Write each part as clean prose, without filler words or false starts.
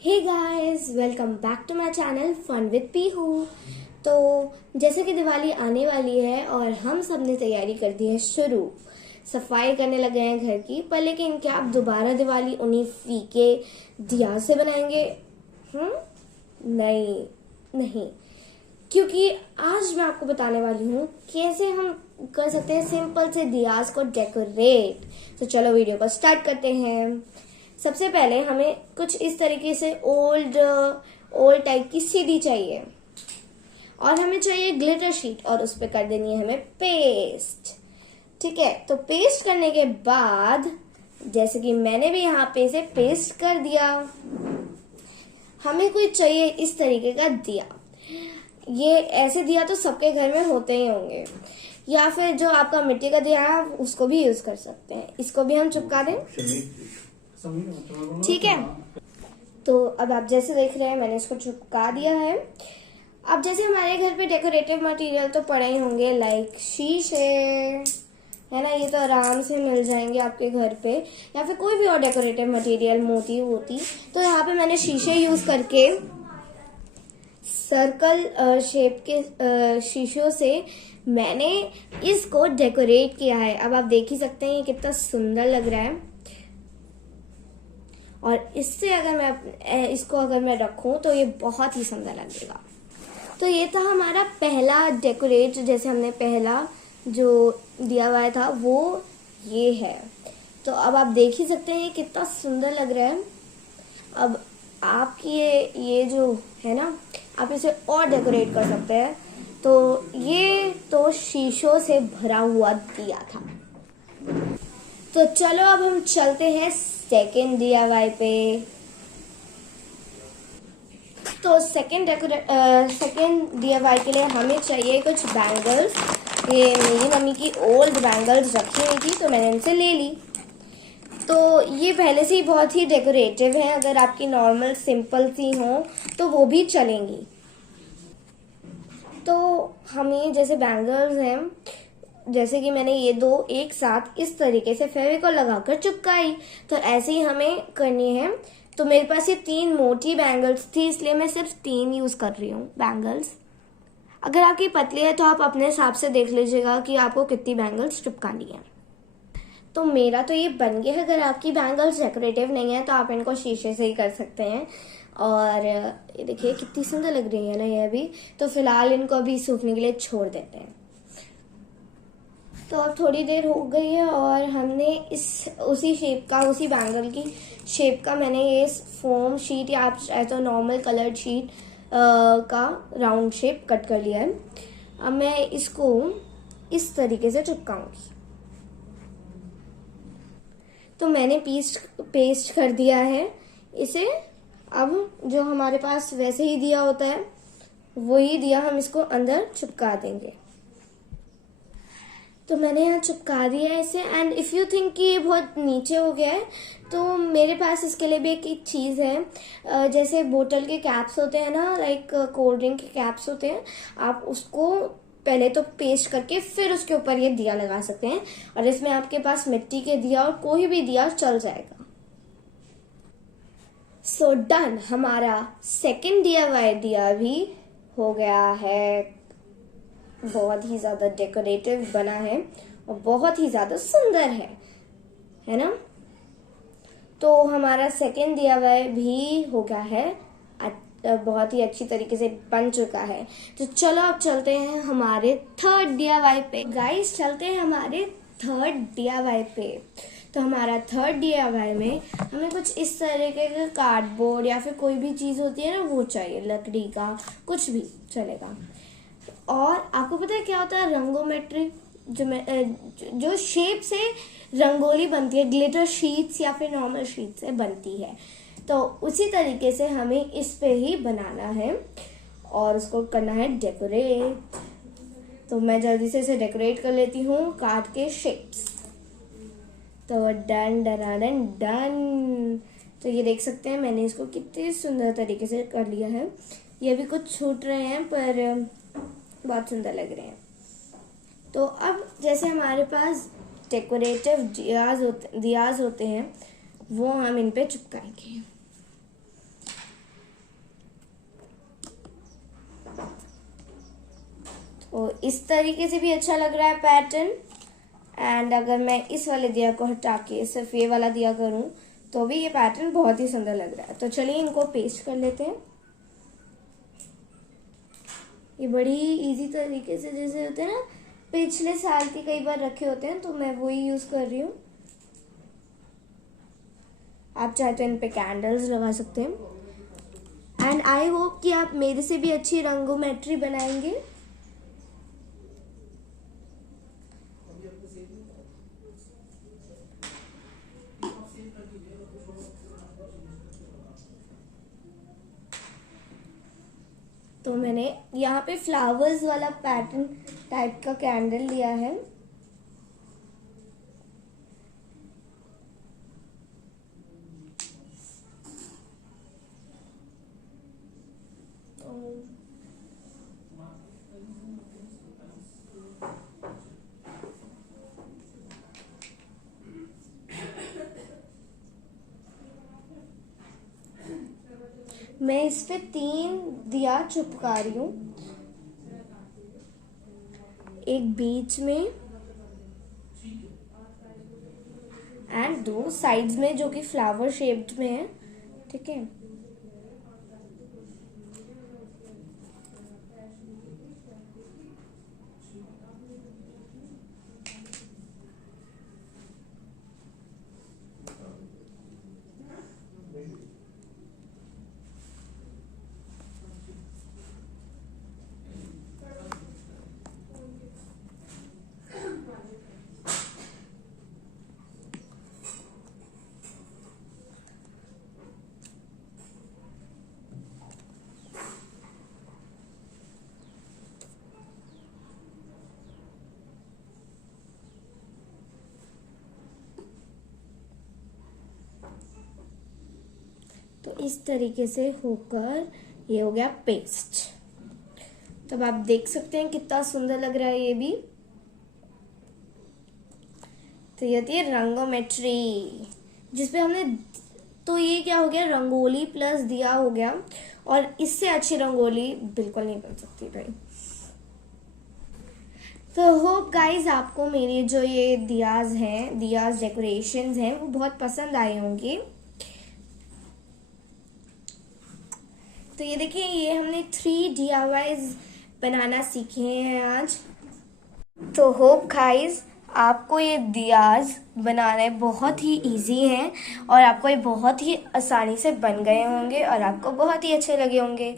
Hey guys, welcome back to my channel fun with Pihu. तो जैसे कि दिवाली आने वाली है और हम सब ने तैयारी कर दी है शुरू। सफाई करने लगे हैं घर की, पर लेकिन क्या आप दोबारा दिवाली उन्हीं फीके दिया से बनाएंगे? नहीं नहीं, क्योंकि आज मैं आपको बताने वाली हूँ कैसे हम कर सकते हैं सिंपल से दियास को डेकोरेट। तो चलो वीडियो को स्टार्ट करते हैं। सबसे पहले हमें कुछ इस तरीके से ओल्ड टाइप की सीढ़ी चाहिए और हमें चाहिए ग्लिटर शीट और उस पर कर देनी है हमें पेस्ट। ठीक है, तो पेस्ट करने के बाद जैसे कि मैंने भी यहाँ पे से पेस्ट कर दिया, हमें कोई चाहिए इस तरीके का दिया। ये ऐसे दिया तो सबके घर में होते ही होंगे, या फिर जो आपका मिट्टी का दिया है उसको भी यूज कर सकते हैं। इसको भी हम चिपका दें, ठीक है। तो अब आप जैसे देख रहे हैं मैंने इसको चिपका दिया है। अब जैसे हमारे घर पे डेकोरेटिव मटेरियल तो पड़े ही होंगे, लाइक शीशे, है ना, ये तो आराम से मिल जाएंगे आपके घर पे, या फिर कोई भी और डेकोरेटिव मटेरियल, मोती वोती। तो यहाँ पे मैंने शीशे यूज करके सर्कल शेप के शीशों से मैंने इसको डेकोरेट किया है। अब आप देख ही सकते हैं ये कितना सुंदर लग रहा है। और इससे अगर मैं रखूं तो ये बहुत ही सुंदर लगेगा। तो ये था हमारा पहला डेकोरेट, जैसे हमने पहला जो दिया हुआ था वो ये है। तो अब आप देख ही सकते हैं ये कितना सुंदर लग रहा है। अब आपकी ये जो है ना, आप इसे और डेकोरेट कर सकते हैं। तो ये तो शीशों से भरा हुआ दिया था। तो चलो अब हम चलते हैं सेकेंड DIY पे। तो सेकेंड DIY के लिए हमें चाहिए कुछ बैंगल्स। ये मेरी मम्मी की ओल्ड बैंगल्स रखी हुई थी तो मैंने इनसे ले ली। तो ये पहले से ही बहुत ही डेकोरेटिव है, अगर आपकी नॉर्मल सिंपल सी हो तो वो भी चलेंगी। तो हमें जैसे बैंगल्स हैं, जैसे कि मैंने ये दो एक साथ इस तरीके से फेविकोल लगाकर चिपकाई, तो ऐसे ही हमें करनी है। तो मेरे पास ये 3 मोटी बैंगल्स थी, इसलिए मैं सिर्फ 3 यूज कर रही हूँ बैंगल्स। अगर आपकी पतली है तो आप अपने हिसाब से देख लीजिएगा कि आपको कितनी बैंगल्स चिपकानी है। तो मेरा तो ये बन गया है। अगर आपकी बैंगल्स डेकोरेटिव नहीं है तो आप इनको शीशे से ही कर सकते हैं। और ये देखिए कितनी सुंदर लग रही है ना ये अभी। तो फिलहाल इनको अभी सूखने के लिए छोड़ देते हैं। तो अब थोड़ी देर हो गई है और हमने उसी बैंगल की शेप का मैंने ये फोम शीट या आप चाहे तो नॉर्मल कलर्ड शीट का राउंड शेप कट कर लिया है। अब मैं इसको इस तरीके से चिपकाऊंगी। तो मैंने पेस्ट कर दिया है इसे। अब जो हमारे पास वैसे ही दिया होता है वही दिया हम इसको अंदर चिपका देंगे। तो मैंने यहाँ चिपका दिया है इसे। एंड इफ़ यू थिंक कि ये बहुत नीचे हो गया है तो मेरे पास इसके लिए भी एक चीज़ है। जैसे बोतल के कैप्स होते हैं ना, लाइक कोल्ड ड्रिंक के कैप्स होते हैं, आप उसको पहले तो पेस्ट करके फिर उसके ऊपर ये दिया लगा सकते हैं और इसमें आपके पास मिट्टी के दिया और कोई भी दिया चल जाएगा। सो डन, हमारा सेकेंड DIY दिया भी हो गया है। बहुत ही ज्यादा डेकोरेटिव बना है और बहुत ही ज्यादा सुंदर है ना। तो हमारा सेकेंड DIY भी हो गया है, बहुत ही अच्छी तरीके से बन चुका है। तो चलो अब चलते हैं हमारे थर्ड DIY पे। गाइस चलते हैं हमारे थर्ड DIY पे। तो हमारा थर्ड DIY में हमें कुछ इस तरीके का कार्डबोर्ड या फिर कोई भी चीज होती है ना वो चाहिए, लकड़ी का कुछ भी चलेगा। और आपको पता है क्या होता है, रंगोमेट्री, जो शेप से रंगोली बनती है, ग्लिटर शीट्स या फिर नॉर्मल शीट से बनती है। तो उसी तरीके से हमें इस पे ही बनाना है और उसको करना है डेकोरेट। तो मैं जल्दी से इसे डेकोरेट कर लेती हूँ कार्ड के शेप्स। तो डन डन डन डन। तो ये देख सकते हैं मैंने इसको कितने सुंदर तरीके से कर लिया है। ये भी कुछ छूट रहे हैं पर बहुत सुंदर लग रहे हैं। तो अब जैसे हमारे पास डेकोरेटिव दियाज होते हैं वो हम इन पे चिपकाएंगे। और इस तरीके से भी अच्छा लग रहा है पैटर्न। एंड अगर मैं इस वाले दिया को हटा के सिर्फ ये वाला दिया करूं तो भी ये पैटर्न बहुत ही सुंदर लग रहा है। तो चलिए इनको पेस्ट कर लेते हैं। ये बड़ी इजी तरीके से जैसे होते हैं ना, पिछले साल के कई बार रखे होते हैं, तो मैं वही यूज कर रही हूँ। आप चाहे तो इन पे कैंडल्स लगा सकते हैं। एंड आई होप कि आप मेरे से भी अच्छी रंगोमेट्री बनाएंगे। तो मैंने यहाँ पे फ्लावर्स वाला पैटर्न टाइप का कैंडल लिया है। मैं इस पे 3 दिया चिपका रही हूँ, एक बीच में एंड 2 साइड्स में जो कि फ्लावर शेप्ड में है। ठीक है, तो इस तरीके से होकर ये हो गया पेस्ट। तब आप देख सकते हैं कितना सुंदर लग रहा है ये भी। तो ये होती है रंगोमेट्री जिसपे हमने, तो ये क्या हो गया, रंगोली प्लस दिया हो गया। और इससे अच्छी रंगोली बिल्कुल नहीं बन सकती भाई। तो होप गाइज आपको मेरे जो ये दियाज डेकोरेशंस हैं वो बहुत पसंद आए होंगे। तो ये देखिए, ये हमने 3 DIYs बनाना सीखे हैं आज। तो होप गाइज आपको ये दियाज बनाने बहुत ही इजी हैं और आपको ये बहुत ही आसानी से बन गए होंगे और आपको बहुत ही अच्छे लगे होंगे।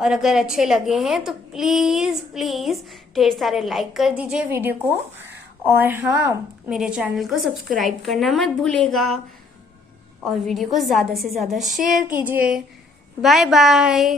और अगर अच्छे लगे हैं तो प्लीज़ प्लीज़ ढेर सारे लाइक कर दीजिए वीडियो को। और हाँ, मेरे चैनल को सब्सक्राइब करना मत भूलिएगा और वीडियो को ज़्यादा से ज़्यादा शेयर कीजिए। Bye bye.